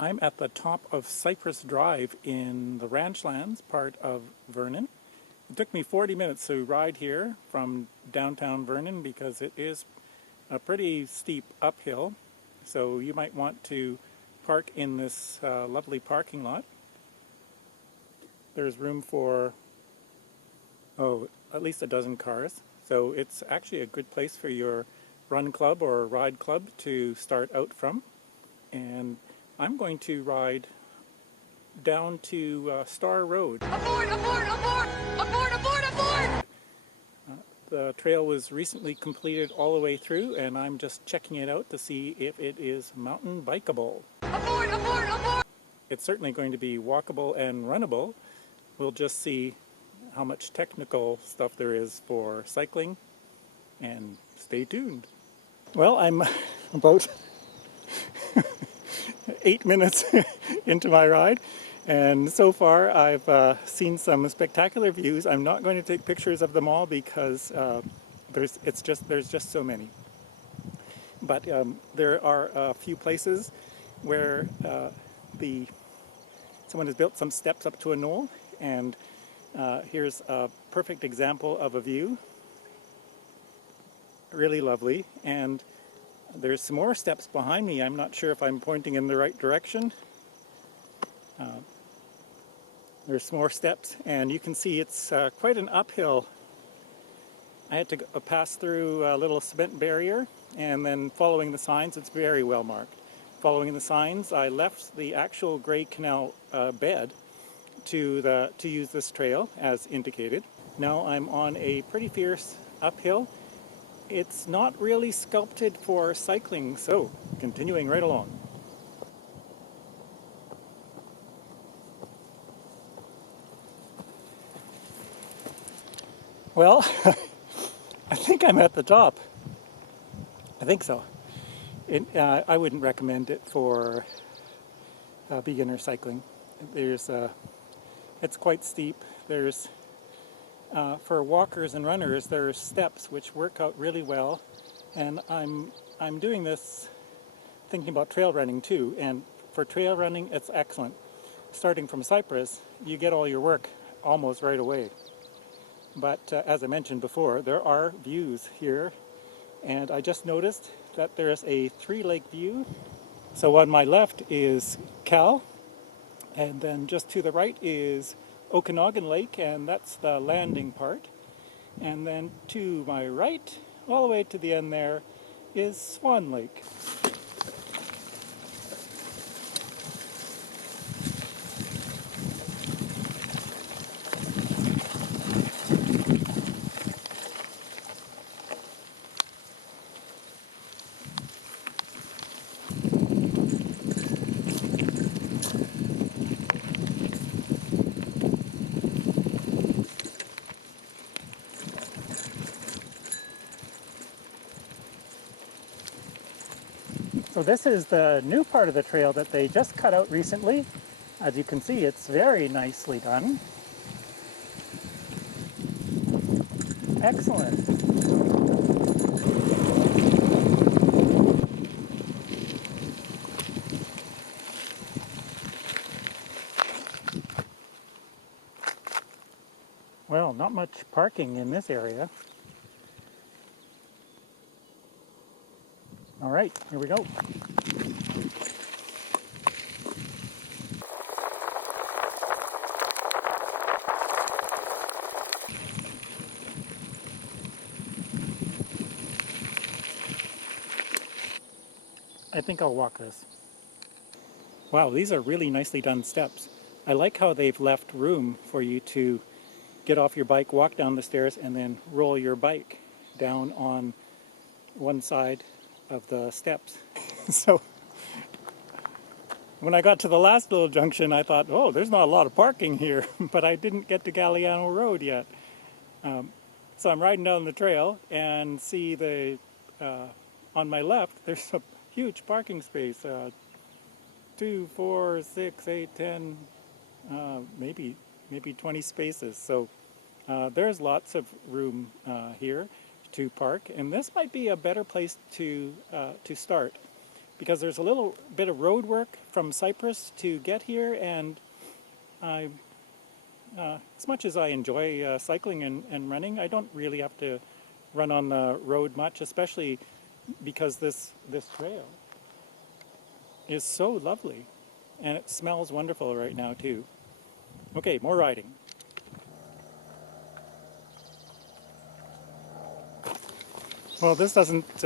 I'm at the top of Cypress Drive in the Ranchlands part of Vernon. It took me 40 minutes to ride here from downtown Vernon because it is a pretty steep uphill. So you might want to park in this lovely parking lot. There's room for, at least a dozen cars. So it's actually a good place for your run club or ride club to start out from. And I'm going to ride down to Star Road. Abort! Abort! Abort! Abort! Abort! Abort! The trail was recently completed all the way through, and I'm just checking it out to see if it is mountain bikeable. Abort! Abort! Abort! It's certainly going to be walkable and runnable. We'll just see how much technical stuff there is for cycling, and stay tuned. Well, I'm about 8 minutes into my ride, and so far I've seen some spectacular views. I'm not going to take pictures of them all because there's just so many. But there are a few places where someone has built some steps up to a knoll, and here's a perfect example of a view. Really lovely. And there's some more steps behind me. I'm not sure if I'm pointing in the right direction. There's some more steps, and you can see it's quite an uphill. I had to pass through a little cement barrier, and then following the signs, it's very well marked. Following the signs, I left the actual Grey Canal bed to use this trail as indicated. Now I'm on a pretty fierce uphill. It's not really sculpted for cycling, so continuing right along. Well, I think I'm at the top. I think so. I wouldn't recommend it for beginner cycling. It's quite steep. There's for walkers and runners, there's steps which work out really well, and I'm doing this thinking about trail running too. And for trail running, it's excellent. Starting from Cypress, you get all your work almost right away. But as I mentioned before, there are views here, and I just noticed that there's a three-lake view. So on my left is Cal, and then just to the right is Okanagan Lake, and that's the landing part. And then to my right, all the way to the end there, is Swan Lake. So this is the new part of the trail that they just cut out recently. As you can see, it's very nicely done. Excellent. Well, not much parking in this area. All right, here we go. I think I'll walk this. Wow, these are really nicely done steps. I like how they've left room for you to get off your bike, walk down the stairs, and then roll your bike down on one side of the steps. So when I got to the last little junction, I thought, oh, there's not a lot of parking here, but I didn't get to Galliano Road yet. So I'm riding down the trail and see on my left, there's a huge parking space, 2, 4, 6, 8, 10, maybe 20 spaces. So there's lots of room here to park, and this might be a better place to start. because there's a little bit of road work from Cyprus to get here, and as much as I enjoy cycling and running, I don't really have to run on the road much, especially because this trail is so lovely, and it smells wonderful right now too. Okay, more riding. Well, this doesn't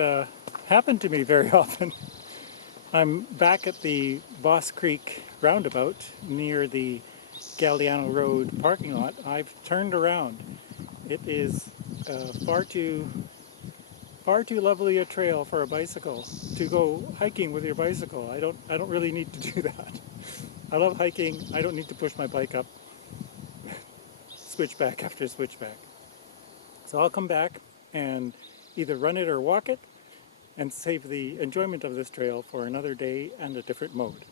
happen to me very often. I'm back at the Boss Creek roundabout near the Galdiano Road parking lot. I've turned around. It is far too lovely a trail for a bicycle to go hiking with your bicycle. I don't really need to do that. I love hiking. I don't need to push my bike up switchback after switchback. So I'll come back and either run it or walk it and save the enjoyment of this trail for another day and a different mode.